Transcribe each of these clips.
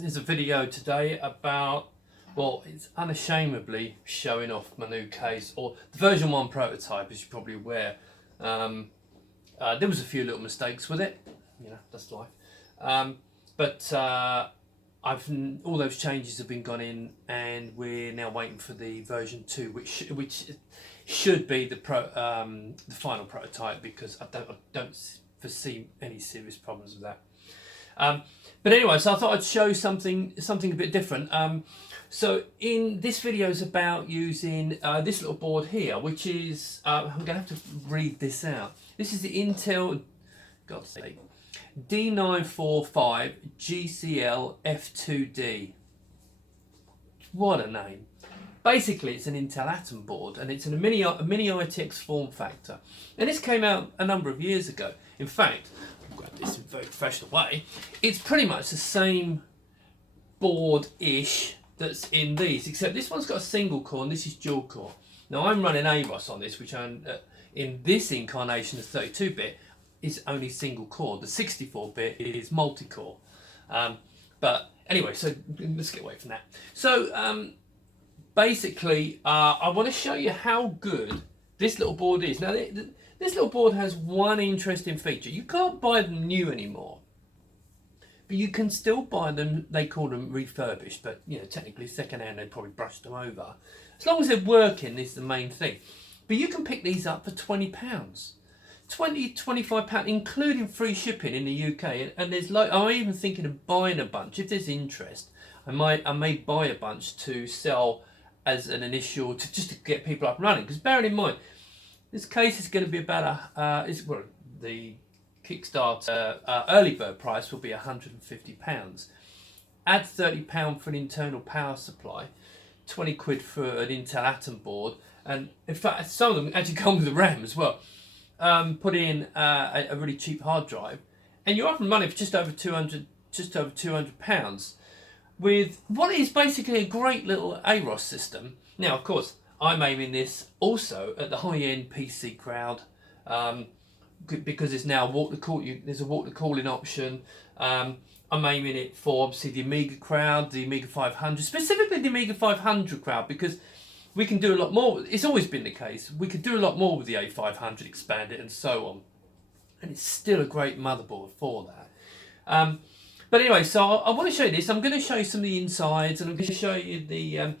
There's a video today about, well, it's unashamedly showing off my new case, or the version 1 prototype, as you're probably aware. There was a few little mistakes with it, that's life. But all those changes have been gone in, and we're now waiting for the version 2, which should be the final prototype, because I don't foresee any serious problems with that. But anyway, so I thought I'd show something a bit different. So in this video is about using this little board here, which is, I'm going to have to read this out. This is the Intel, God's sake, D945 GCL F2D. What a name. Basically, it's an Intel Atom board, and it's a Mini ITX form factor. And this came out a number of years ago. In fact, I'll grab this in a very professional way. It's pretty much the same board-ish that's in these, except this one's got a single core and this is dual core. Now I'm running AROS on this, which in this incarnation of 32-bit is only single core. The 64-bit is multi-core. But anyway, so let's get away from that. So basically, I want to show you how good this little board is. Now, this little board has one interesting feature. You can't buy them new anymore, but you can still buy them. They call them refurbished, but technically second-hand. They probably brushed them over. As long as they're working is the main thing. But you can pick these up for £20, £25, including free shipping in the UK. And there's I'm even thinking of buying a bunch if there's interest. I may buy a bunch to sell as an initial, just to get people up and running. Because bearing in mind, this case is going to be about the Kickstarter early bird price will be £150. Add £30 for an internal power supply, 20 quid for an Intel Atom board, and in fact some of them actually come with the RAM as well. Put in a really cheap hard drive, and you're up and running for just over £200 with what is basically a great little AROS system. Now, of course, I'm aiming this also at the high-end PC crowd, because it's now there's a walk the call in option. I'm aiming it for obviously the Amiga crowd, the Amiga 500, specifically the Amiga 500 crowd, because we can do a lot more. It's always been the case. We could do a lot more with the A500, expand it and so on. And it's still a great motherboard for that. But anyway, so I want to show you this. I'm going to show you some of the insides, and I'm going to show you the...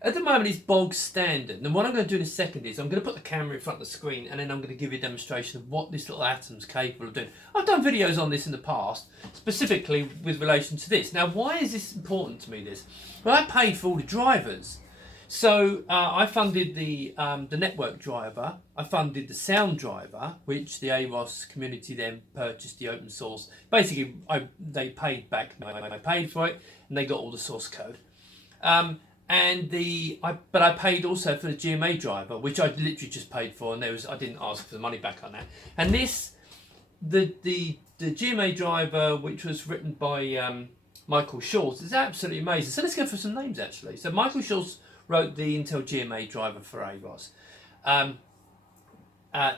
at the moment it's bog standard. And what I'm going to do in a second is I'm going to put the camera in front of the screen, and then I'm going to give you a demonstration of what this little Atom's capable of doing. I've done videos on this in the past, specifically with relation to this. Now, why is this important to me, this? Well, I paid for all the drivers. So I funded the network driver, I funded the sound driver, which the AROS community then purchased the open source. Basically, they paid back, I paid for it, and they got all the source code. But I paid also for the GMA driver, which I literally just paid for, and I didn't ask for the money back on that. And the GMA driver, which was written by Michael Schultz, is absolutely amazing. So let's go for some names actually. So Michael Schultz wrote the Intel GMA driver for AROS.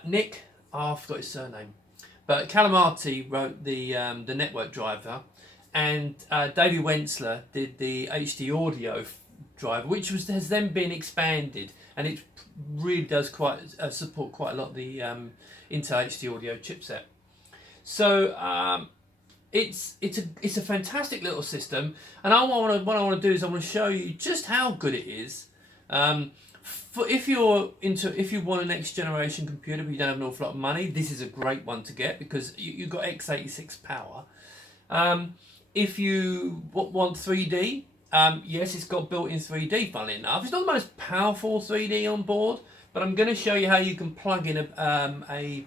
Nick, I forgot his surname, but Calamati wrote the network driver, and David Wentzler did the HD audio driver, which has then been expanded, and it really does support quite a lot of the Intel HD audio chipset. So it's a fantastic little system, and what I want to do is I want to show you just how good it is. If you want a next generation computer but you don't have an awful lot of money, this is a great one to get, because you've got x86 power. If you want 3D, yes, it's got built-in 3D, funnily enough. It's not the most powerful 3D on board, but I'm going to show you how you can plug in an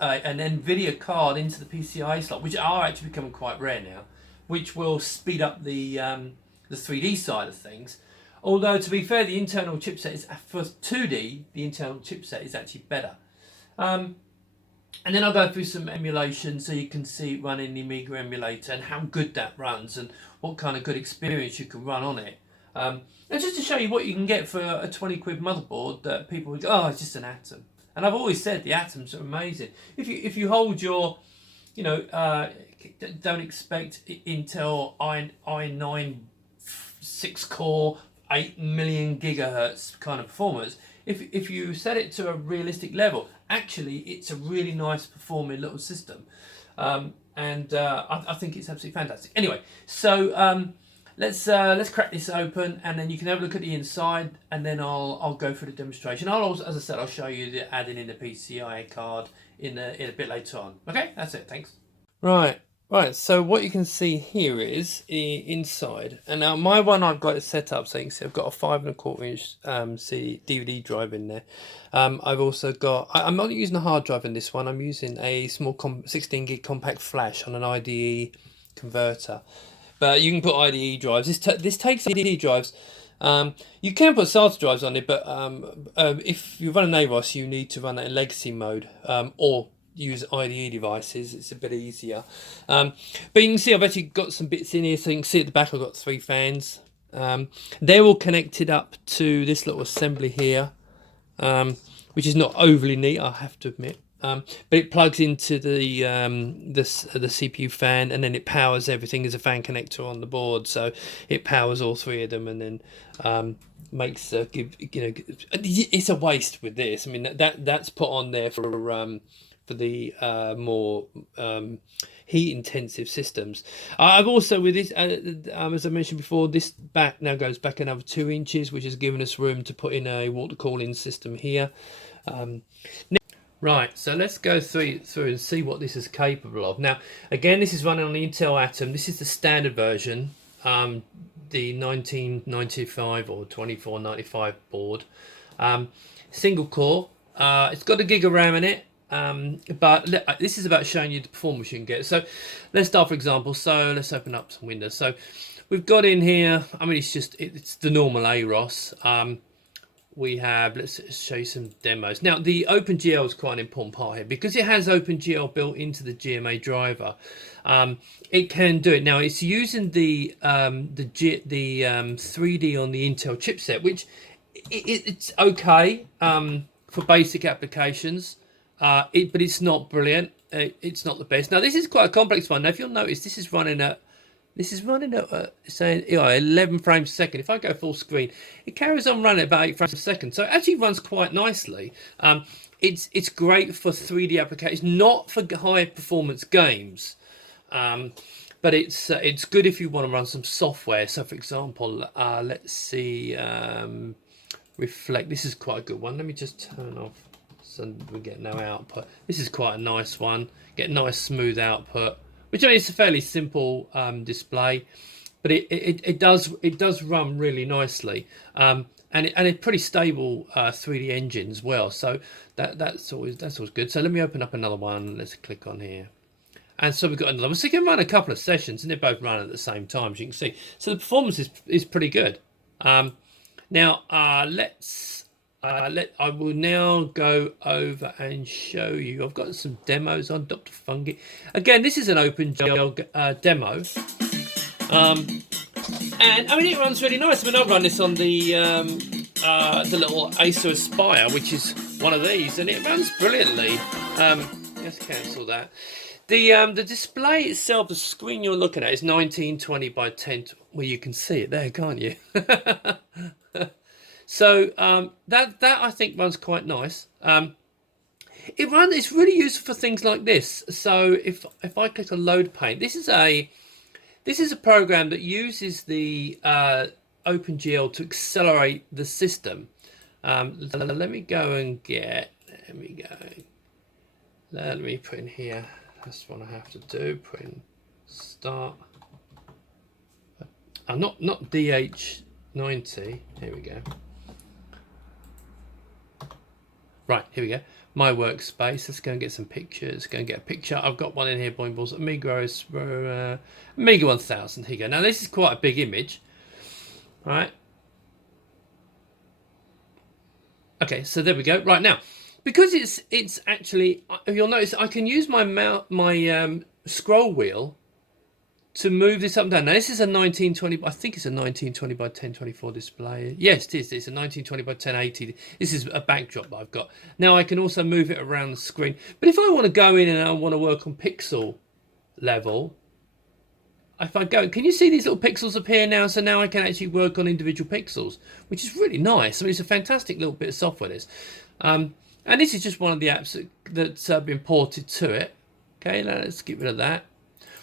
Nvidia card into the PCI slot, which are actually becoming quite rare now, which will speed up the 3D side of things. Although, to be fair, the internal chipset is, for 2D, the internal chipset is actually better. And then I'll go through some emulation so you can see it running the Amiga emulator and how good that runs and what kind of good experience you can run on it. And just to show you what you can get for a 20 quid motherboard that people would go, oh, it's just an Atom. And I've always said the Atoms are amazing. If you hold your don't expect Intel i9 6-core 8 million gigahertz kind of performance. If you set it to a realistic level, actually it's a really nice performing little system, and I think it's absolutely fantastic. Anyway, so let's crack this open, and then you can have a look at the inside, and then I'll go through the demonstration. I'll also, as I said, I'll show you the adding in the PCIe card in a bit later on. Okay, that's it. Thanks. Right, so what you can see here is inside, and now my one I've got it set up so you can see I've got a 5.25 inch DVD drive in there. I've also got, I'm not using a hard drive in this one, I'm using a small 16 gig compact flash on an IDE converter. But you can put IDE drives, this takes IDE drives. You can put SATA drives on it, but if you run an AROS you need to run it in legacy mode, or use IDE devices. It's a bit easier, but you can see I've actually got some bits in here, so you can see at the back I've got 3 fans. They're all connected up to this little assembly here, which is not overly neat, I have to admit, but it plugs into the CPU fan, and then it powers everything as a fan connector on the board, so it powers all 3 of them, and then makes it's a waste with this. I mean that's put on there for the more heat intensive systems. I've also, with this, as I mentioned before, this back now goes back another 2 inches, which has given us room to put in a water cooling system here. Right, so let's go through and see what this is capable of. Now, again, this is running on the Intel Atom. This is the standard version, the 1995 or 2495 board. Single core. It's got a gig of RAM in it. But this is about showing you the performance you can get. So let's start, for example, so let's open up some windows. So we've got in here, I mean, it's the normal AROS. We have, let's show you some demos. Now the OpenGL is quite an important part here because it has OpenGL built into the GMA driver. It can do it. Now it's using the 3D on the Intel chipset, which it's okay for basic applications. But it's not brilliant. It's not the best. Now this is quite a complex one. Now if you'll notice, this is running at saying 11 frames a second. If I go full screen, it carries on running at about 8 frames a second. So it actually runs quite nicely. It's great for 3D applications, not for high performance games. But it's good if you want to run some software. So for example, let's see, Reflect. This is quite a good one. Let me just turn off. So we get no output. This is quite a nice one. Get nice smooth output, which I mean it's a fairly simple display, but it does run really nicely, and it's pretty stable 3D engine as well. So that's always good. So let me open up another one. Let's click on here, and so we've got another one. So you can run a couple of sessions, and they both run at the same time, as you can see. So the performance is pretty good. Now I will now go over and show you. I've got some demos on Dr. Fungi. Again, this is an OpenGL demo. And I mean, it runs really nice. I mean, I've run this on the little Acer Aspire, which is one of these, and it runs brilliantly. Let's cancel that. The display itself, the screen you're looking at, is 1920 by 10. Well, you can see it there, can't you? So that I think runs quite nice. It's really useful for things like this. So if I click on Load Paint, this is a program that uses the OpenGL to accelerate the system. Let me go and get. Let me put in here. That's what I have to do. Put in start. Not DH90. Here we go. Right, here we go. My workspace. Let's go and get some pictures. Go and get a picture. I've got one in here, Boing Balls. Amiga 1000. Here you go. Now this is quite a big image. Right. Okay, so there we go. Right now, because it's actually, you'll notice I can use my scroll wheel to move this up and down. Now this is a 1920, I think it's a 1920 by 1024 display. Yes, it is. It's a 1920 by 1080. This is a backdrop that I've got. Now I can also move it around the screen. But if I want to go in and I want to work on pixel level, if I go, can you see these little pixels appear now? So now I can actually work on individual pixels, which is really nice. I mean, it's a fantastic little bit of software, this. And this is just one of the apps that's been ported to it. Okay, let's get rid of that.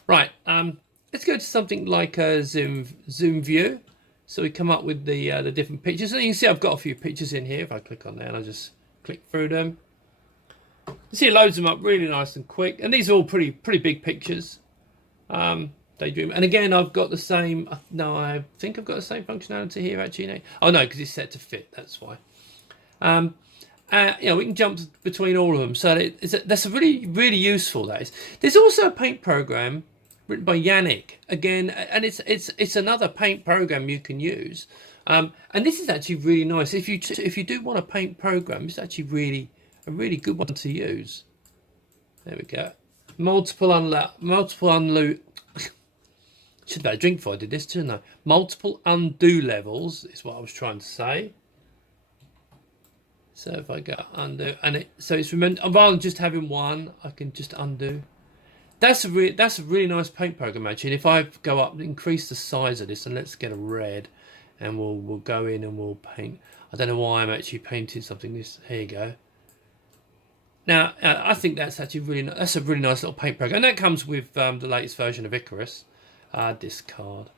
Right, let's go to something like a zoom view. So we come up with the different pictures. And you can see I've got a few pictures in here. If I click on there and I just click through them. You see it loads them up really nice and quick. And these are all pretty big pictures. Daydream. And again, I've got the same, no, I think I've got the same functionality here actually. No. Oh no, because it's set to fit, that's why. You know, we can jump between all of them. So that's a really useful, that is. There's also a paint program written by Yannick, again, and it's another paint program you can use. And this is actually really nice. If you do want a paint program, it's actually a really good one to use. There we go. Multiple unload. Should have had a drink before I did this, shouldn't I? Multiple undo levels is what I was trying to say. So if I go undo, and so it's remember, rather than just having one, I can just undo. That's a really nice paint program actually. And if I go up, increase the size of this, and let's get a red, and we'll go in and we'll paint. I don't know why I'm actually painting something. Here you go. Now I think that's actually that's a really nice little paint program, and that comes with the latest version of Icarus. Discard.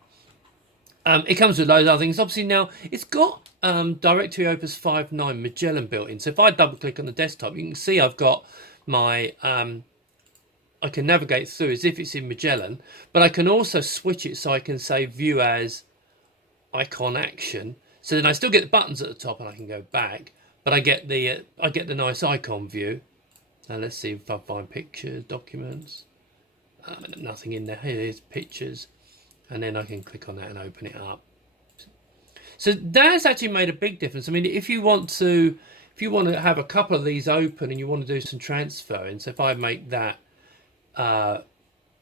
It comes with loads of other things. Obviously now it's got Directory Opus 5.9 Magellan built in. So if I double click on the desktop, you can see I've got my I can navigate through as if it's in Magellan, but I can also switch it so I can say view as icon action. So then I still get the buttons at the top and I can go back, but I get the nice icon view. Now let's see if I find pictures, documents. Nothing in there. Here's pictures, and then I can click on that and open it up. So that's actually made a big difference. I mean, if you want to have a couple of these open and you want to do some transferring, so if I make that,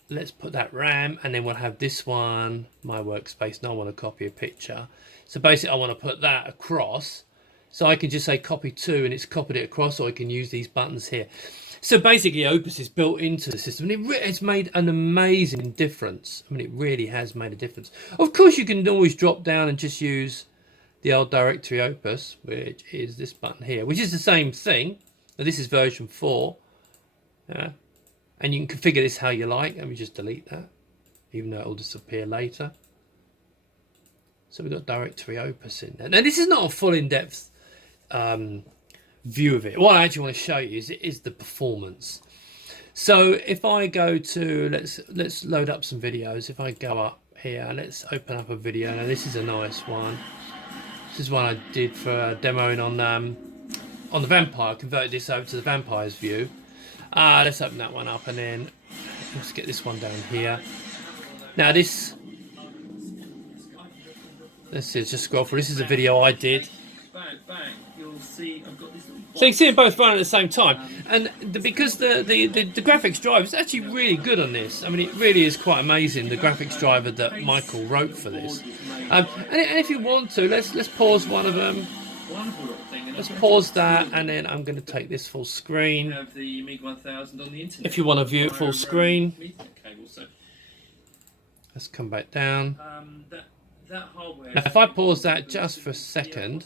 let's put that RAM, and then we'll have this one, my workspace. Now I want to copy a picture. So basically, I want to put that across. So I can just say copy to, and it's copied it across, or I can use these buttons here. So basically, Opus is built into the system, and it's made an amazing difference. I mean, it really has made a difference. Of course, you can always drop down and just use the old Directory Opus, which is this button here, which is the same thing. Now, this is version 4. And you can configure this how you like. Let me just delete that, even though it will disappear later. So we've got Directory Opus in there. Now, this is not a full in-depth view of it. What I actually want to show you is the performance. So if I go to let's load up some videos. If I go up here, let's open up a video. Now this is a nice one. This is one I did for demoing on the vampire. I converted this over to the vampire's view. Let's open that one up, and then let's get this one down here. Now this, let's see, just scroll through. This is a video I did. So you can see them both running at the same time, and because the graphics driver is actually really good on this. I mean, it really is quite amazing, the graphics driver that Michael wrote for this. And if you want to, let's pause one of them. Let's pause that, and then I'm going to take this full screen. If you want to view it full screen, let's come back down. Now, if I pause that just for a second.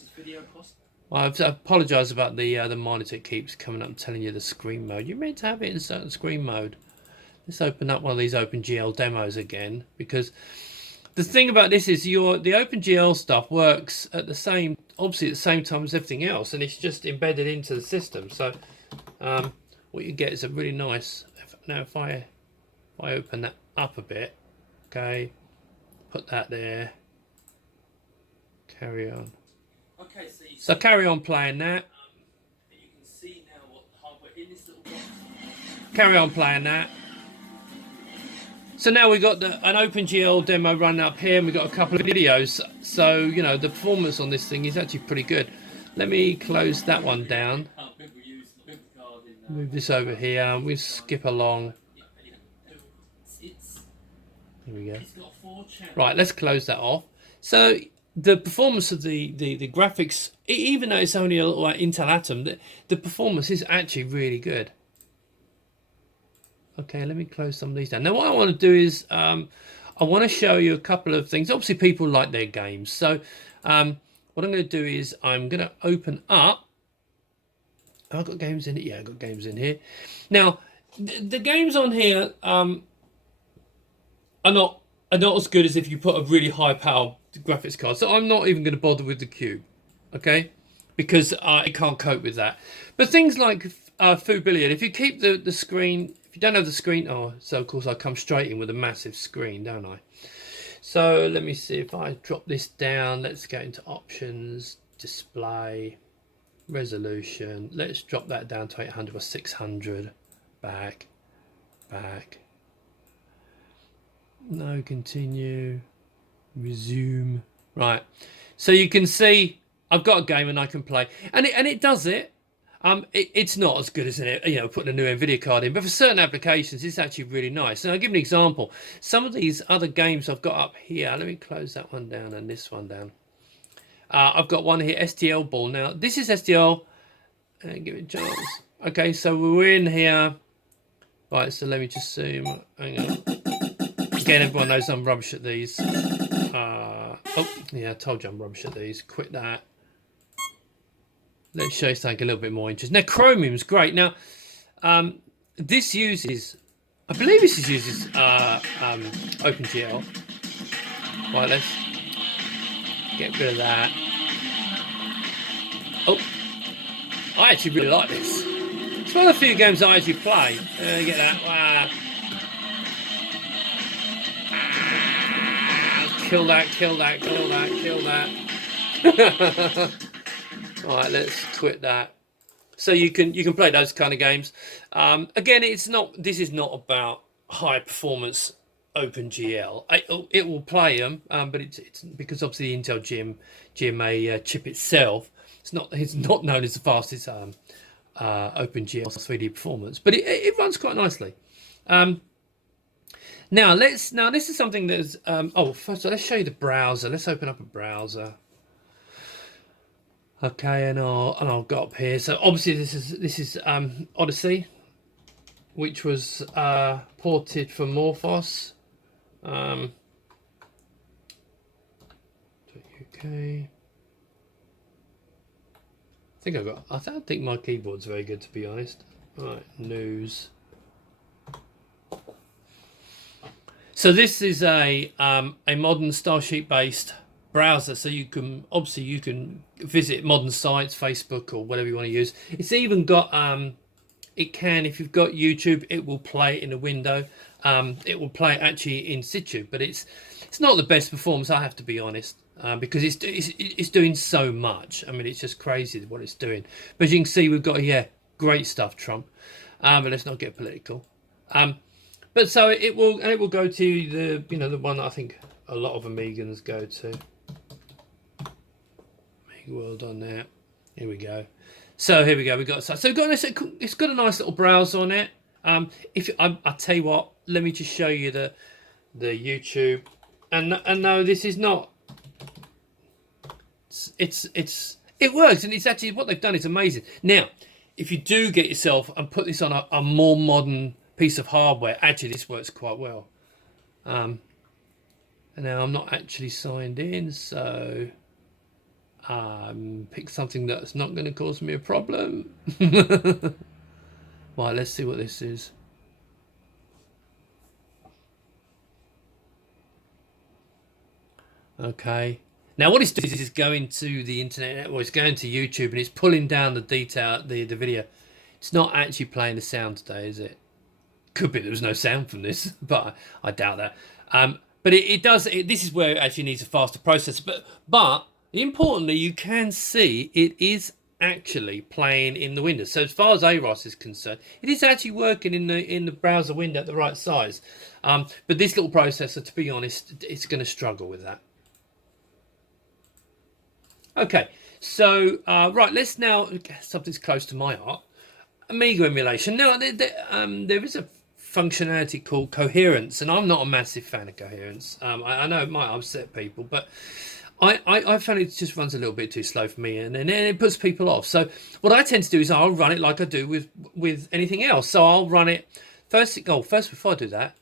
I apologise about the monitor. It keeps coming up and telling you the screen mode. You're meant to have it in certain screen mode. Let's open up one of these OpenGL demos again, because the thing about this is the OpenGL stuff works at the same time as everything else, and it's just embedded into the system. So what you get is a really nice. Now if I open that up a bit, okay, put that there. Carry on. Okay, so carry on playing that. You can see now what hardware in this little box. Carry on playing that. So now we've got an OpenGL demo running up here, and we've got a couple of videos. So, you know, the performance on this thing is actually pretty good. Let me close that one down. Move this over here. We'll skip along. Here we go. Right, let's close that off. So the performance of the graphics, even though it's only a little like Intel Atom, the performance is actually really good. Okay, let me close some of these down. Now what I want to do is I want to show you a couple of things. Obviously people like their games, so what I'm going to do is I'm going to open up. Have I got games in it? Yeah, I've got games in here. Now the games on here are not as good as if you put a really high power graphics card. So I'm not even going to bother with the Cube, okay, because it can't cope with that. But things like Food Billiard, if you keep the screen, if you don't have the screen, oh, so of course I come straight in with a massive screen, don't I? So let me see if I drop this down. Let's go into options, display, resolution. Let's drop that down to 800 or 600. Back. No, continue, resume. Right, so you can see I've got a game and I can play, and it does it. It's not as good as putting a new Nvidia card in, but for certain applications, it's actually really nice. And I'll give you an example. Some of these other games I've got up here. Let me close that one down and this one down. I've got one here, STL Ball. Now this is STL. Give it a chance. Okay, so we're in here. Right, so let me just zoom. Hang on. Again, everyone knows I'm rubbish at these. Oh, yeah, I told you I'm rubbish at these. Quit that. Let's show you something a little bit more interesting. Now, Chromium's great. Now, this uses, I believe this uses OpenGL. Right, let's get rid of that. Oh, I actually really like this. It's one of the few games I actually play. Get that. Kill that. All right, let's quit that. So you can play those kind of games. Again, this is not about high performance OpenGL. It will play them, but it's because obviously the Intel GMA chip itself, it's not known as the fastest OpenGL 3D performance, but it runs quite nicely. Now this is something that's first let's show you the browser. Let's open up a browser. Okay, and I'll go up here. So obviously this is Odyssey, which was ported for Morphos. UK. I don't think my keyboard's very good, to be honest. Right, news. So this is a modern Starsheet based browser, so you can visit modern sites, Facebook or whatever you want to use. It's even got if you've got YouTube, it will play in a window. It will play actually in situ, but it's not the best performance, I have to be honest, because it's doing so much. I mean, it's just crazy what it's doing. But as you can see, we've got great stuff, Trump. But let's not get political. But so it will go to the one that I think a lot of Amigans go to. Amiga World on there. Here we go. So here we go. It's got a nice little browser on it. I tell you what, let me just show you the YouTube. And no, this is not. It works, and it's actually what they've done is amazing. Now, if you do get yourself and put this on a more modern piece of hardware, actually this works quite well. And now I'm not actually signed in, so pick something that's not going to cause me a problem. Right, let's see what this is. Okay, now what it's doing is going to the internet, or it's going to YouTube, and it's pulling down the video. It's not actually playing the sound today, is it? Could be there was no sound from this, but I doubt that. But it does. This is where it actually needs a faster processor. But importantly, you can see it is actually playing in the window. So as far as AROS is concerned, it is actually working in the browser window at the right size. But this little processor, to be honest, it's going to struggle with that. Okay, so right, let's now something's close to my heart. Amiga emulation. Now there is a functionality called coherence, and I'm not a massive fan of coherence. I know it might upset people, but I found it just runs a little bit too slow for me, and it puts people off. So what I tend to do is I'll run it like I do with anything else. So I'll run it First, before I do that,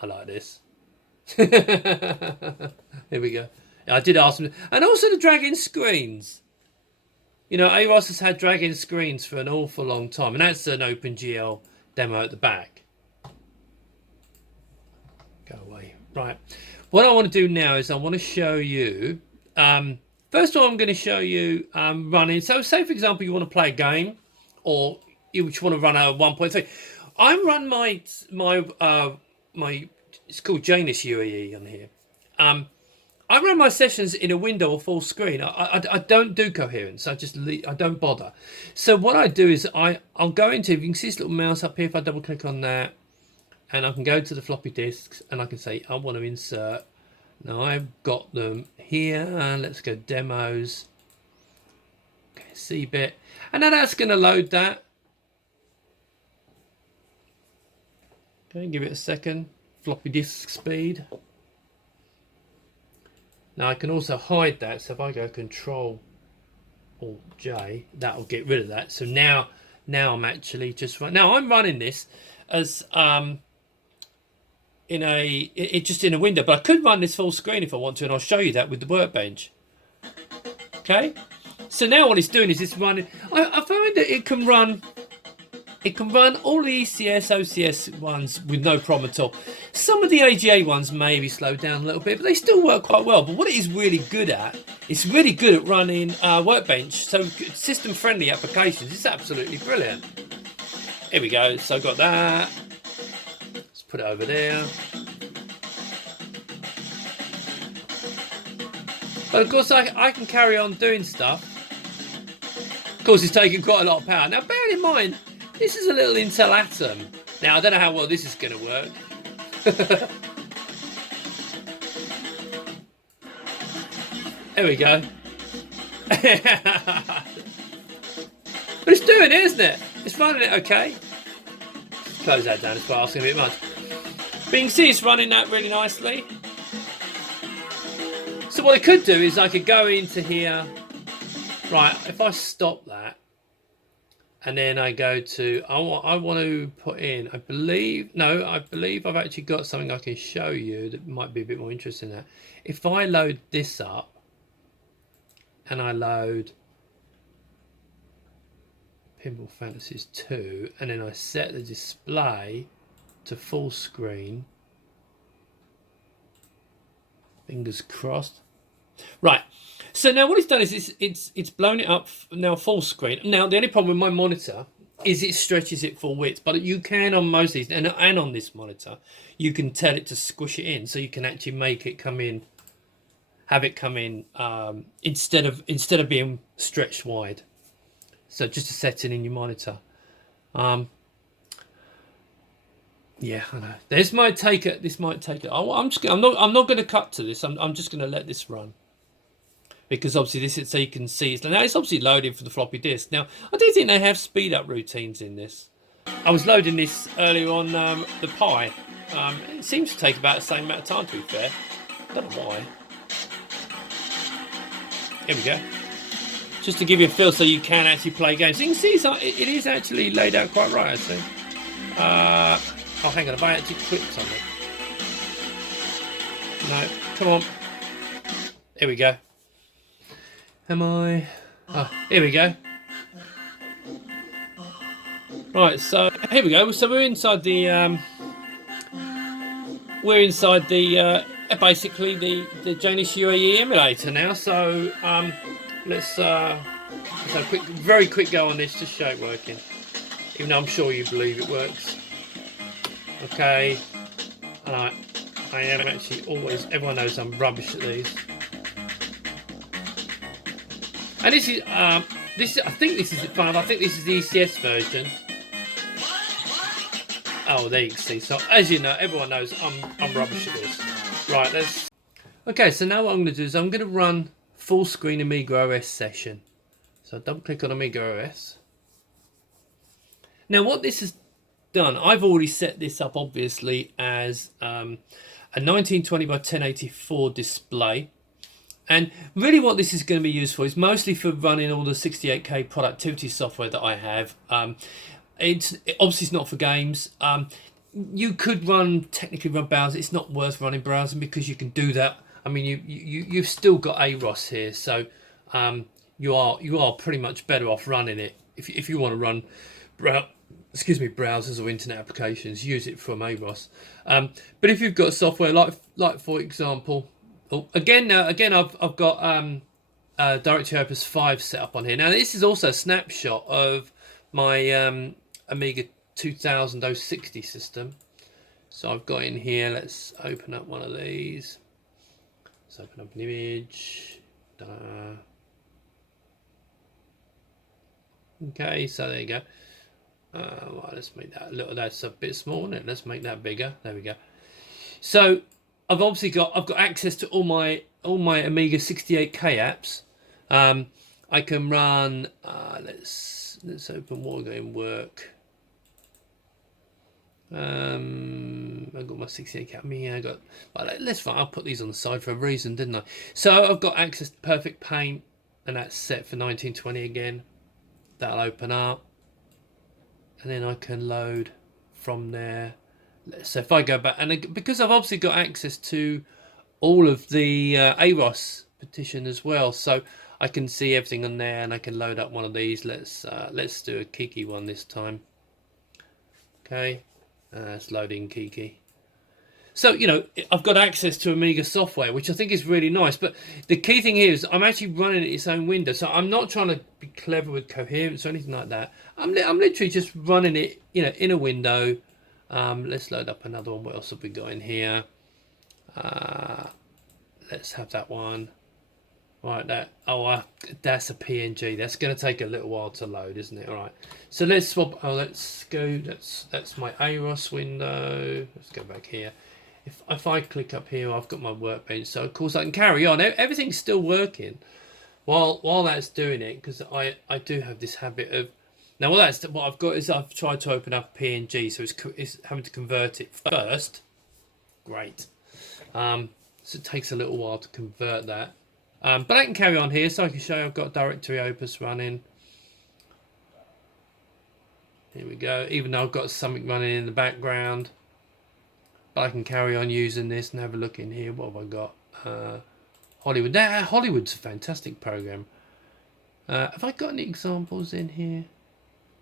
I like this. Here we go. I did ask them, and also the drag-in screens. You know, AROS has had drag-in screens for an awful long time, and that's an OpenGL demo at the back. Go away. Right. What I want to do now is I want to show you. First of all, I'm going to show you running. So, say for example, you want to play a game, or you want to run a 1.3. I run my it's called Janus UAE on here. I run my sessions in a window or full screen. I don't do coherence. I don't bother. So what I do is I'll go into, you can see this little mouse up here. If I double click on that, and I can go to the floppy disks, and I can say I want to insert. Now I've got them here. Let's go demos. Okay, C-bit, and now that's going to load that. Okay, give it a second. Floppy disk speed. Now I can also hide that, so if I go Control Alt J, that'll get rid of that. So now I'm actually just now I'm running this as just in a window, but I could run this full screen if I want to, and I'll show you that with the workbench. Okay, so now what it's doing is it's running. I find that it can run all the ECS, OCS ones with no problem at all. Some of the AGA ones maybe slow down a little bit, but they still work quite well. But what it is really good at, it's really good at running Workbench, so system-friendly applications. It's absolutely brilliant. Here we go. So I've got that. Let's put it over there. But of course, I can carry on doing stuff. Of course, it's taking quite a lot of power. Now, bear in mind, this is a little Intel Atom. Now, I don't know how well this is going to work. There we go. But it's doing it, isn't it? It's running it okay. Close that down, it's quite asking a bit much. But you can see it's running that really nicely. So what I could do is I could go into here. Right, if I stop that, and then I go to, I want to put in, I believe I've actually got something I can show you that might be a bit more interesting than that. If I load this up, and I load Pinball Fantasies 2, and then I set the display to full screen, fingers crossed. Right. So now what it's done is it's blown it up now full screen. Now the only problem with my monitor is it stretches it full width, but you can on most of these, and on this monitor, you can tell it to squish it in, so you can actually make it come in, have it come in instead of being stretched wide. So just a setting in your monitor. Yeah, I know. This might take it. I'm not going to cut to this. I'm just going to let this run. Because obviously this is so you can see now it's obviously loading for the floppy disk. Now I do think they have speed up routines in this. I was loading this earlier on the Pi. It seems to take about the same amount of time, to be fair. I don't know why. Here we go. Just to give you a feel so you can actually play games. So you can see it is actually laid out quite right, I see. Oh, hang on, have I actually clicked on it? No, come on. Here we go. Am I? Oh, here we go. Right, so here we go. So we're inside the basically the Janus UAE emulator now. So let's have a very quick go on this to show it working. Even though I'm sure you believe it works. Okay. I am actually always. Everyone knows I'm rubbish at these. And this is I think this is the fun. I think this is the ECS version. Oh, there you can see. So as you know, everyone knows I'm rubbish at this. Right, let's. Okay, so now what I'm going to do is I'm going to run full screen Amiga OS session. So double click on Amiga OS. Now what this has done, I've already set this up obviously as a 1920 by 1084 display. And really what this is going to be used for is mostly for running all the 68K productivity software that I have. obviously it's not for games. You could technically run browser. It's not worth running browsing because you can do that. I mean, you've still got AROS here, so you are pretty much better off running it if you want to run browsers or internet applications. Use it from AROS. But if you've got software like for example, again I've got Directory Opus 5 set up on here. Now this is also a snapshot of my Amiga 060 system. So I've got in here, let's open up one of these. Let's open up an image. Okay, so there you go. Well, let's make that that's a bit small, isn't it? Let's make that bigger. There we go. So I've got access to all my Amiga 68K apps. I can run let's open War Game Work. I've got my 68K. Let's fine. I'll put these on the side for a reason, didn't I? So I've got access to Perfect Paint, and that's set for 1920 again. That'll open up, and then I can load from there. So if I go back, and because I've obviously got access to all of the AROS partition as well, so I can see everything on there, and I can load up one of these. Let's do a Kiki one this time. Okay. It's loading Kiki. So, I've got access to Amiga software, which I think is really nice. But the key thing here is I'm actually running it its own window. So I'm not trying to be clever with coherence or anything like that. I'm literally just running it, in a window. Let's load up another one. What else have we got in here? Let's have that one. Right, that's a PNG. That's going to take a little while to load, isn't it? All right. So let's swap. Let's go. That's my AROS window. Let's go back here. If I click up here, I've got my workbench. So of course I can carry on. Everything's still working while that's doing it, because I do have this habit of. Now what I've got is I've tried to open up PNG, so it's having to convert it first. Great. So it takes a little while to convert that. But I can carry on here, so I can show you I've got Directory Opus running. Here we go. Even though I've got something running in the background, but I can carry on using this and have a look in here. What have I got? Hollywood. Hollywood's a fantastic program. Have I got any examples in here?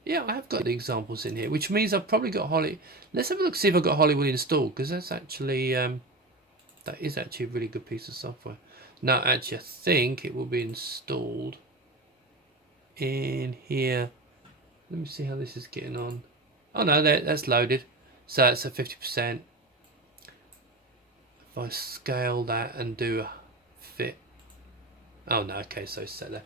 Yeah, I have got the examples in here, which means I've probably got Hollywood. Let's have a look, see if I've got Hollywood installed, because that's actually that is actually a really good piece of software. No, actually, I think it will be installed in here. Let me see how this is getting on. Oh no, that's loaded. So that's at 50%. If I scale that and do a fit. Oh no, okay, so it's set there.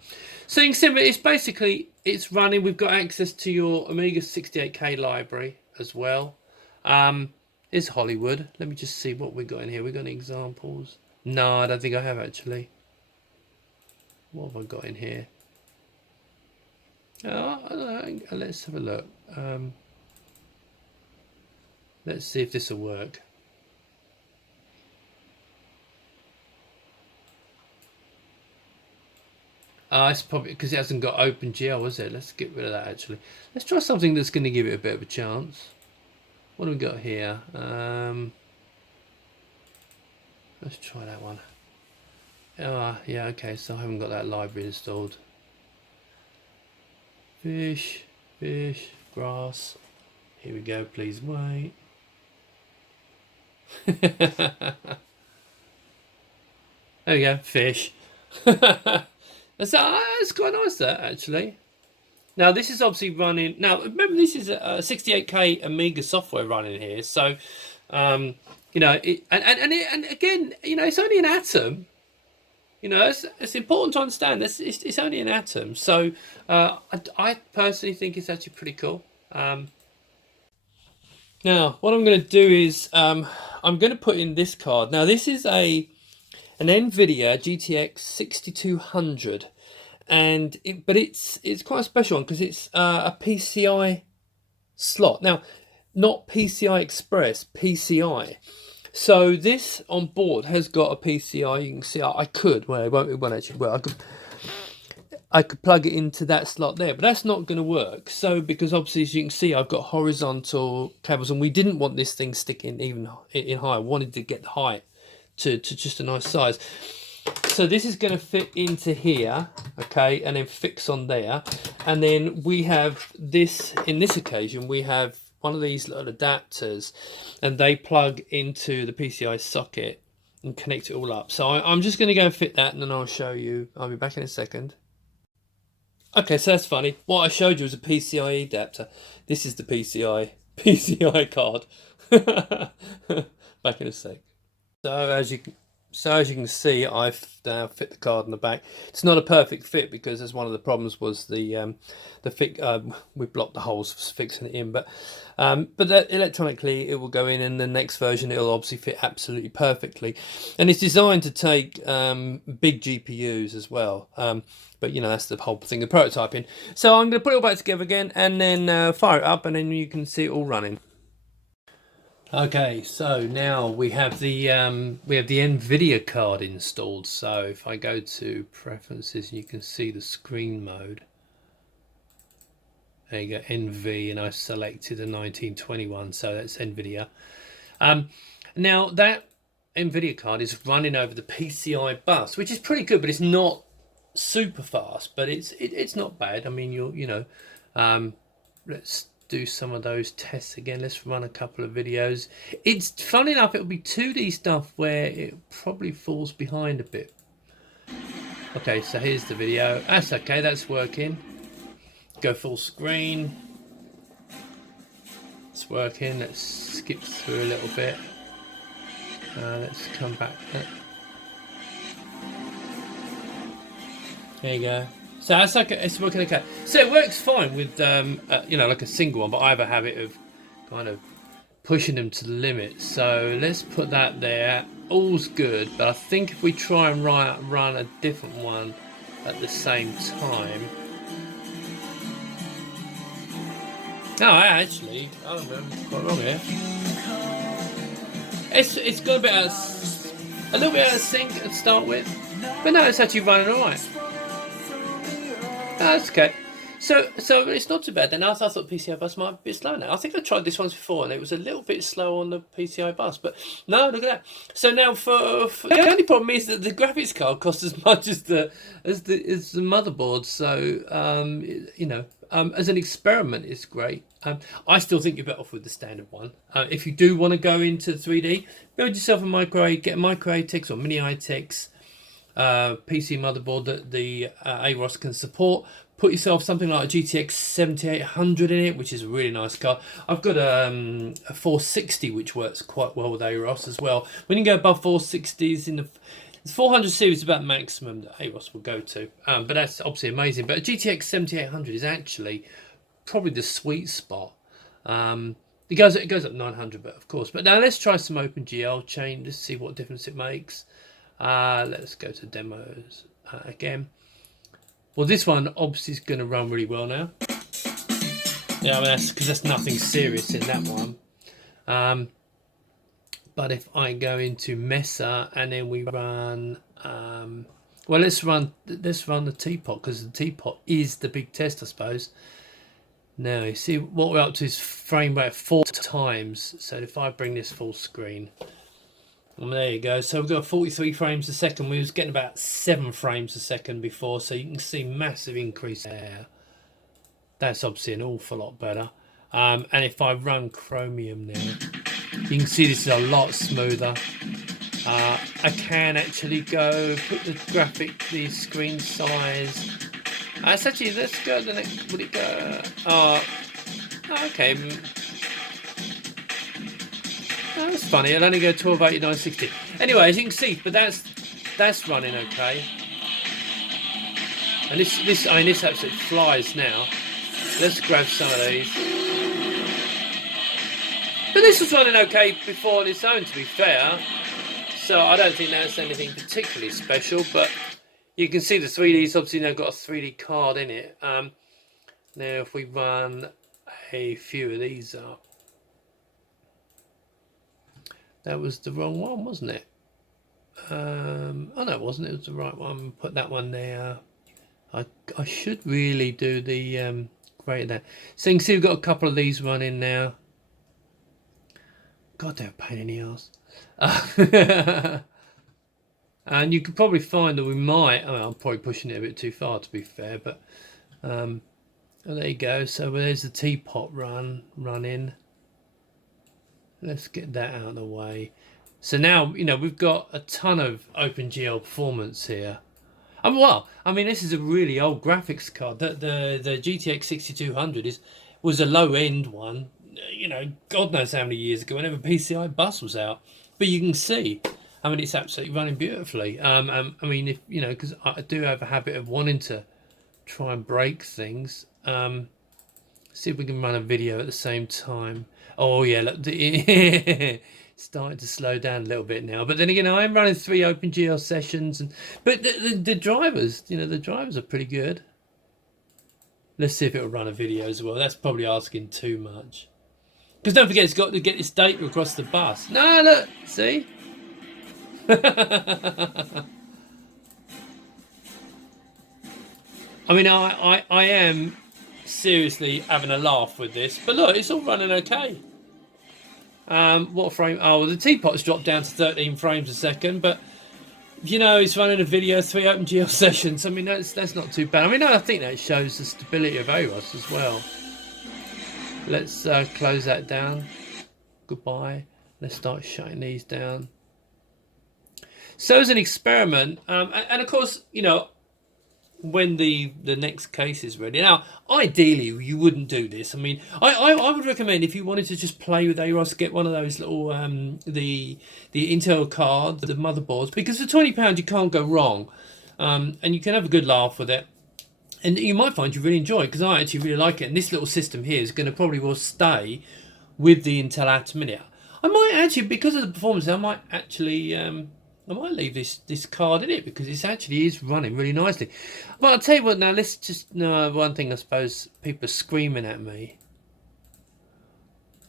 So you can see it's basically, it's running. We've got access to your Amiga 68K library as well. It's Hollywood. Let me just see what we've got in here. We've got any examples. No, I don't think I have actually. What have I got in here? Oh, I don't know. Let's have a look. Let's see if this will work. It's probably because it hasn't got OpenGL, is it? Let's get rid of that actually. Let's try something that's going to give it a bit of a chance. What do we got here? Let's try that one. Yeah, okay, so I haven't got that library installed. Fish, grass. Here we go, please wait. There we go, fish. So it's quite nice that actually. Now this is obviously running. Now remember, this is a 68K Amiga software running here, so and again, it's only an Atom. It's important to understand this. It's only an Atom, so I personally think it's actually pretty cool. Now what I'm going to do is I'm going to put in this card. Now this is an Nvidia Gtx 6200, and it's quite a special one because it's a PCI slot. Now, not PCI Express, PCI. So this on board has got a PCI. You can see I could. Well, it won't actually work. I could plug it into that slot there, but that's not going to work. So because obviously, as you can see, I've got horizontal cables, and we didn't want this thing sticking even in high. I wanted to get the height to just a nice size. So this is going to fit into here, okay, and then fix on there. And then we have this, in this occasion, we have one of these little adapters, and they plug into the PCI socket and connect it all up. So I'm just going to go and fit that, and then I'll show you. I'll be back in a second. Okay, so that's funny. What I showed you was a PCIe adapter. This is the PCI card. Back in a sec. So as you can see, I've now fit the card in the back. It's not a perfect fit because as one of the problems was the fit. We blocked the holes for fixing it in, but that electronically it will go in, and the next version it'll obviously fit absolutely perfectly, and it's designed to take big GPUs as well. But you know, that's the whole thing of prototyping. So I'm going to put it all back together again, and then fire it up, and then you can see it all running. Okay, so now we have the Nvidia card installed. So if I go to preferences, you can see the screen mode. There you go, NV, and I selected a 1921, so that's Nvidia. Now that Nvidia card is running over the PCI bus, which is pretty good, but it's not super fast. But it's not bad. I mean, let's do some of those tests again. Let's run a couple of videos. It's funny enough, it'll be 2D stuff where it probably falls behind a bit. Okay, so here's the video. That's okay, that's working. Go full screen. It's working. Let's skip through a little bit. Let's come back. There you go. So that's like it's working okay. So it works fine with you know, like a single one, but I have a habit of kind of pushing them to the limit. So let's put that there. All's good, but I think if we try and run a different one at the same time. No, actually, I don't know, I'm quite wrong here. It's got a little bit out of sync to start with, but no, it's actually running all right. That's okay. So it's not too bad then. I thought PCI bus might be slow now. I think I tried this once before and it was a little bit slow on the PCI bus, but no, look at that. So now for the only problem is that the graphics card costs as much as the motherboard. So you know, as an experiment, it's great. I still think you're better off with the standard one. If you do want to go into 3D, build yourself a get a Micro ATX or Mini ITX PC motherboard that the AROS can support. Put yourself something like a GTX 7800 in it, which is a really nice card. I've got a 460 which works quite well with AROS as well. When you go above 460s in the 400 series is about maximum that AROS will go to, but that's obviously amazing. But a GTX 7800 is actually probably the sweet spot. It goes up 900, but of course. But now let's try some OpenGL chain to see what difference it makes. Let's go to demos again. Well, this one obviously is going to run really well now. Yeah, I mean, that's because there's nothing serious in that one. But if I go into Mesa and then we run, well, let's run the teapot, because the teapot is the big test, I suppose. Now you see what we're up to is frame rate 4 times. So if I bring this full screen. Well, there you go. So we've got 43 frames a second. We was getting about 7 frames a second before, so you can see massive increase there. That's obviously an awful lot better. And if I run Chromium now, you can see this is a lot smoother. I can actually go put the screen size. It's actually, let's go to the next. Would it go? Okay. Oh, that's funny. It'll only go 1280, 960. Anyway, as you can see, but that's running okay. And this absolutely flies now. Let's grab some of these. But this was running okay before on its own, to be fair. So I don't think that's anything particularly special. But you can see the 3D's obviously now got a 3D card in it. Now if we run a few of these up. That was the wrong one, wasn't it? Oh no, it wasn't. It was the right one. Put that one there. I should really do the greater than. So you can see we've got a couple of these running now. God, they're a pain in the arse. And you could probably find that we might. I mean, I'm probably pushing it a bit too far to be fair, but oh, there you go. So there's the teapot running. Let's get that out of the way. So now, you know, we've got a ton of OpenGL performance here. Well, I mean, this is a really old graphics card. The GTX 6200 was a low-end one, you know, God knows how many years ago, whenever PCI bus was out. But you can see, I mean, it's absolutely running beautifully. I mean, if you know, because I do have a habit of wanting to try and break things. See if we can run a video at the same time. Oh yeah, look, starting to slow down a little bit now. But then again, I am running 3 OpenGL sessions, but the drivers, you know, the drivers are pretty good. Let's see if it'll run a video as well. That's probably asking too much. Because don't forget, it's got to get this data across the bus. No, look, see. I mean, I am seriously having a laugh with this, but look, it's all running okay. What frame? Oh, the teapot's dropped down to 13 frames a second, but you know, it's running a video, 3 OpenGL sessions. I mean, that's not too bad. I mean, I think that shows the stability of AROS as well. Let's close that down. Goodbye. Let's start shutting these down. So as an experiment, and of course, you know, when the next case is ready. Now, ideally, you wouldn't do this. I mean, I would recommend if you wanted to just play with AROS, get one of those little the Intel cards, the motherboards, because for £20 you can't go wrong, and you can have a good laugh with it, and you might find you really enjoy it, because I actually really like it. And this little system here is going to probably will stay with the Intel Atom Mini. I might actually, because of the performance, I might actually. I might leave this card in it because it actually is running really nicely. But I'll tell you what, now let's just know one thing. I suppose people are screaming at me.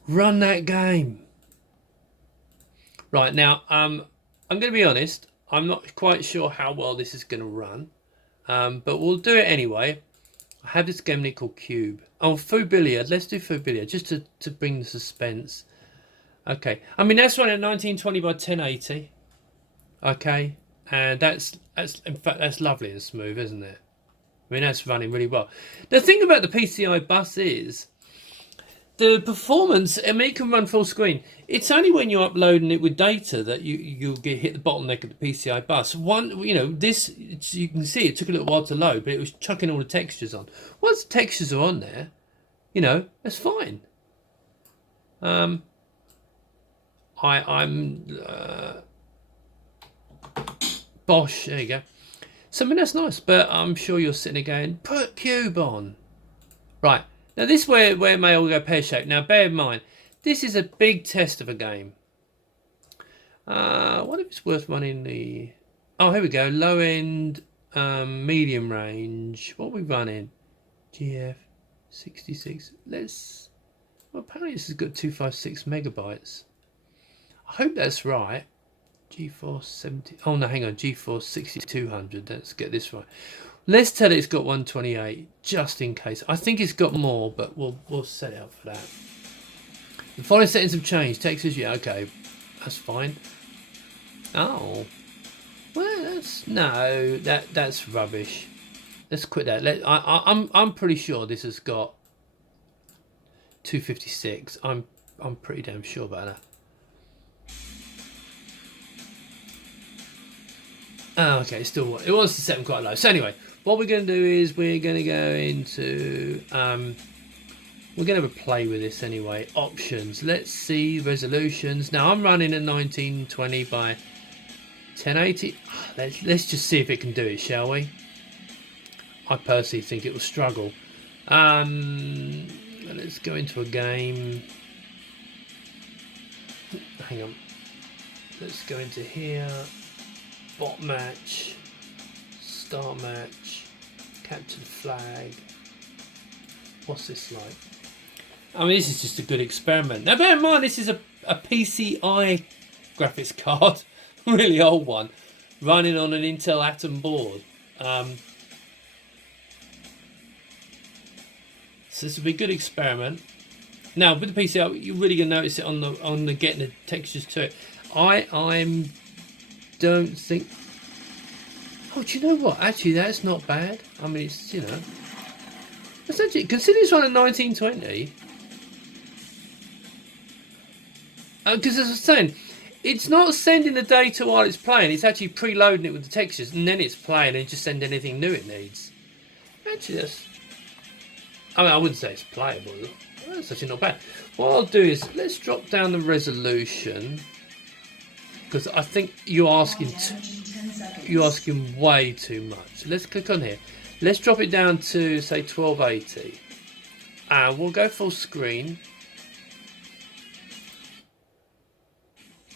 Run that game. Right, now, I'm going to be honest. I'm not quite sure how well this is going to run. But we'll do it anyway. I have this game called Cube. Oh, Foo Billiard. Let's do Foo Billiard just to bring the suspense. Okay. I mean, that's running at 1920 by 1080. Okay, and that's in fact that's lovely and smooth, isn't it? I mean, that's running really well. The thing about the PCI bus is the performance. I mean, it can run full screen. It's only when you're uploading it with data that you'll get hit the bottleneck of the PCI bus. You know, this you can see it took a little while to load, but it was chucking all the textures on. Once the textures are on there, you know, that's fine. Bosh, there you go. So I mean, that's nice, but I'm sure you're sitting there going, put Cube on. Right, now this is where it may all go pear-shaped. Now bear in mind, this is a big test of a game. What if it's worth running the... Oh, here we go, low-end, medium range. What are we running? GF 66. Let's... Well, apparently this has got 256 megabytes. I hope that's right. G4 70. Oh no, hang on. G4 6200. Let's get this right. Let's tell it it's got 128, just in case. I think it's got more, but we'll set it up for that. The following settings have changed. Textures, yeah, okay, that's fine. Oh, well, that's rubbish. Let's quit that. I'm pretty sure this has got 256. I'm pretty damn sure about that. Oh, okay, still it wants to set them quite low. So anyway, what we're going to do is we're going to go into we're going to have a play with this anyway. Options. Let's see resolutions. Now I'm running at 1920 by 1080. Let's just see if it can do it, shall we? I personally think it will struggle. Let's go into a game. Hang on. Let's go into here. Bot match, start match, capture the flag. What's this like? I mean, this is just a good experiment. Now bear in mind, this is a PCI graphics card, really old one, running on an Intel Atom board. So this will be a good experiment. Now with the PC, you're really gonna notice it on the getting the textures to it. I don't think. Oh, do you know what? Actually, that's not bad. I mean, it's, you know, it's actually, consider it's running 1920. Because as I was saying, it's not sending the data while it's playing. It's actually preloading it with the textures, and then it's playing and just send anything new it needs. Actually, that's. I mean, I wouldn't say it's playable. That's actually not bad. What I'll do is let's drop down the resolution, because I think you're asking way too much. Let's click on here. Let's drop it down to say 1280, and we'll go full screen.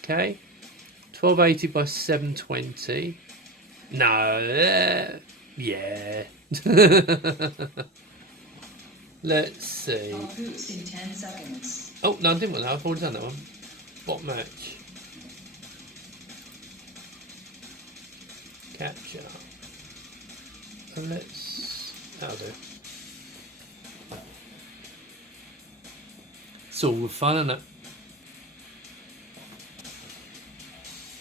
Okay, 1280 by 720. No, yeah. Let's see. I'll boost in 10 seconds. Oh, no, I didn't want that. I've already done that one. Bot match. Capture. And let's. That'll do. It's all fun, isn't it?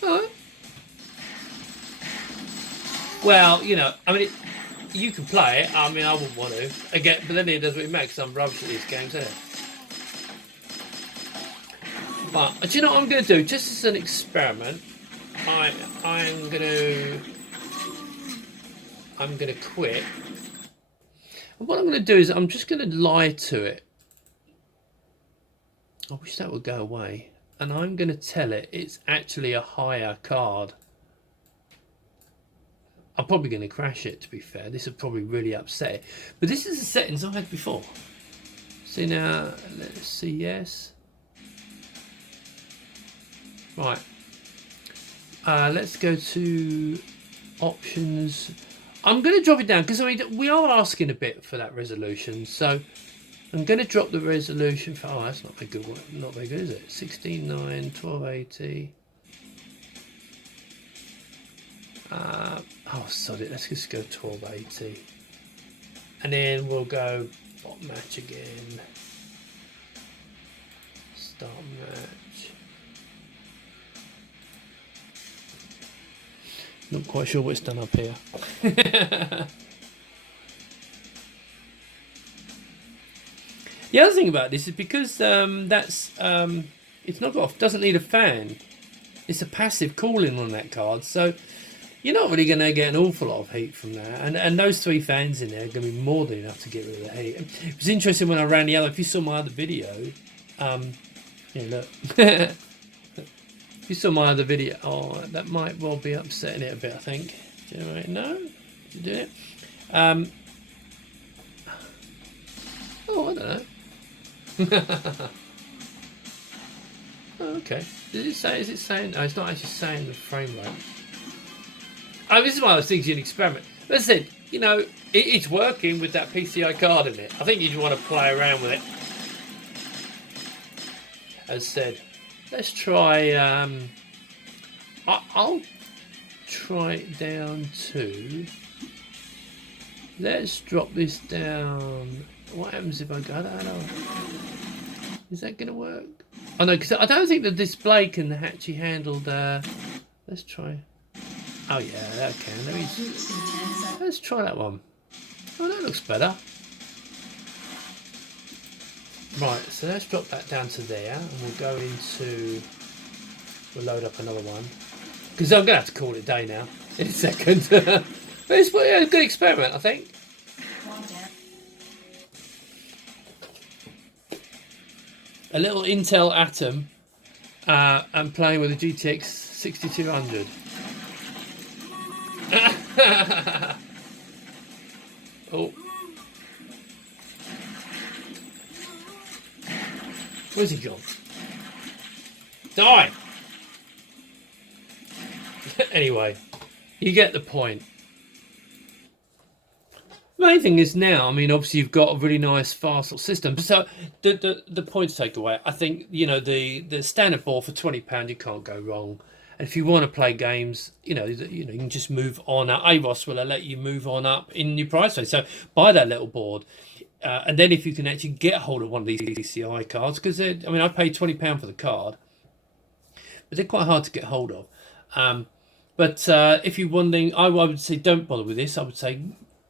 Alright. Well, you know, I mean, you can play it. I mean, I wouldn't want to. Again, but then it doesn't really matter because I'm rubbish at these games, isn't it? But do you know what I'm going to do? Just as an experiment, I'm going to quit. And what I'm going to do is I'm just going to lie to it. I wish that would go away. And I'm going to tell it it's actually a higher card. I'm probably going to crash it, to be fair. This would probably really upset it. But this is the settings I had before. See now, let's see, yes. Right. Let's go to options. I'm going to drop it down because I mean we are asking a bit for that resolution. So I'm going to drop the resolution for. Oh, that's not very good. Not very good, is it? 16:9, 1280. Oh, sod it. Let's just go 1280, and then we'll go bot match again. Start match. Not quite sure what's done up here. The other thing about this is because it's not got doesn't need a fan. It's a passive cooling on that card, so you're not really going to get an awful lot of heat from that. And those three fans in there are going to be more than enough to get rid of the heat. It was interesting when I ran the other. If you saw my other video, yeah, look. If you saw my other video, oh, that might well be upsetting it a bit. I think. Generate no, did you do it? Oh, I don't know. Oh, okay. Did it say? Is it saying? No, it's not actually saying the frame rate. Oh, this is why I was thinking an experiment. As I said, you know, it's working with that PCI card in it. I think you just want to play around with it. As said, let's try. I'll try it down to. Let's drop this down. What happens if I go? I don't know. Is that going to work? Oh no, because I don't think the display can actually handle the. Let's try. Oh yeah, that can. Let's try that one. Oh, that looks better. Right, so let's drop that down to there, and we'll go into. We'll load up another one because I'm going to have to call it a day now in a second. But it's a good experiment, I think. A little Intel Atom and playing with a GTX 6200. Oh. Where's he gone? Die! Anyway, you get the point. The main thing is now, I mean, obviously you've got a really nice fast system. So the point to take away, I think, you know, the standard board for £20 you can't go wrong. And if you want to play games, you can just move on. AROS will let you move on up in your price range. So buy that little board. and then if you can actually get hold of one of these PCI cards, because I mean, I paid £20 for the card, but they're quite hard to get hold of. But if you're wondering, I would say don't bother with this. I would say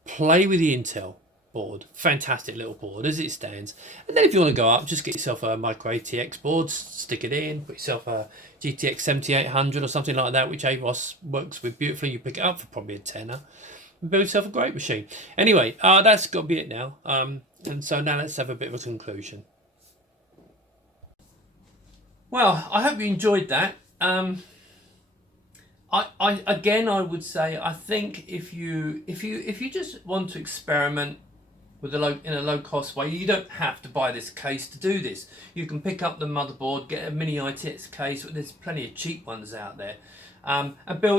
play with the Intel board. Fantastic little board as it stands. And then if you want to go up, just get yourself a Micro ATX board, stick it in, put yourself a GTX 7800 or something like that, which AROS works with beautifully. You pick it up for probably a tenner and build yourself a great machine. Anyway, that's got to be it now. And so now let's have a bit of a conclusion. Well, I hope you enjoyed that. I would say, I think if you just want to experiment with in a low cost way, you don't have to buy this case to do this. You can pick up the motherboard, get a Mini ITX case. There's plenty of cheap ones out there, and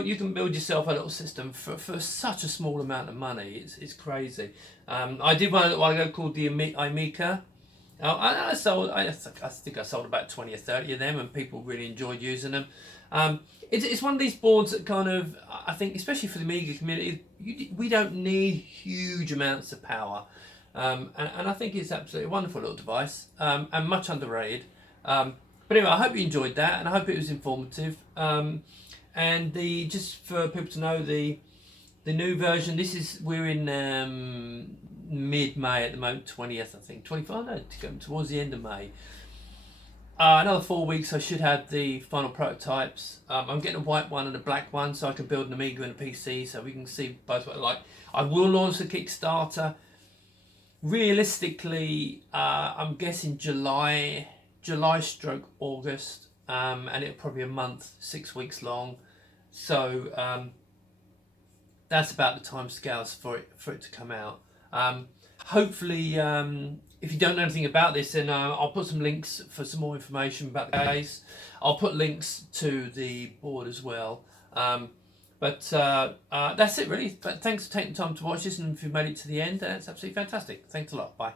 you can build yourself a little system for such a small amount of money. It's crazy. I did one a little while ago called the Amiga. I think I sold about 20 or 30 of them, and people really enjoyed using them. It's one of these boards that kind of, I think, especially for the Amiga community, we don't need huge amounts of power. And I think it's absolutely a wonderful little device, and much underrated. But anyway, I hope you enjoyed that, and I hope it was informative. And just for people to know, the new version, we're in mid-May at the moment, 20th, I think, 25, no, towards the end of May. Another 4 weeks I should have the final prototypes. I'm getting a white one and a black one so I can build an Amiga and a PC so we can see both what I like. I will launch the Kickstarter. Realistically, I'm guessing July stroke August, and it'll probably be a month, 6 weeks long. So that's about the time scales for it to come out. Hopefully, if you don't know anything about this, then I'll put some links for some more information about the case. I'll put links to the board as well. But that's it really. But thanks for taking the time to watch this, and if you've made it to the end, that's absolutely fantastic. Thanks a lot. Bye.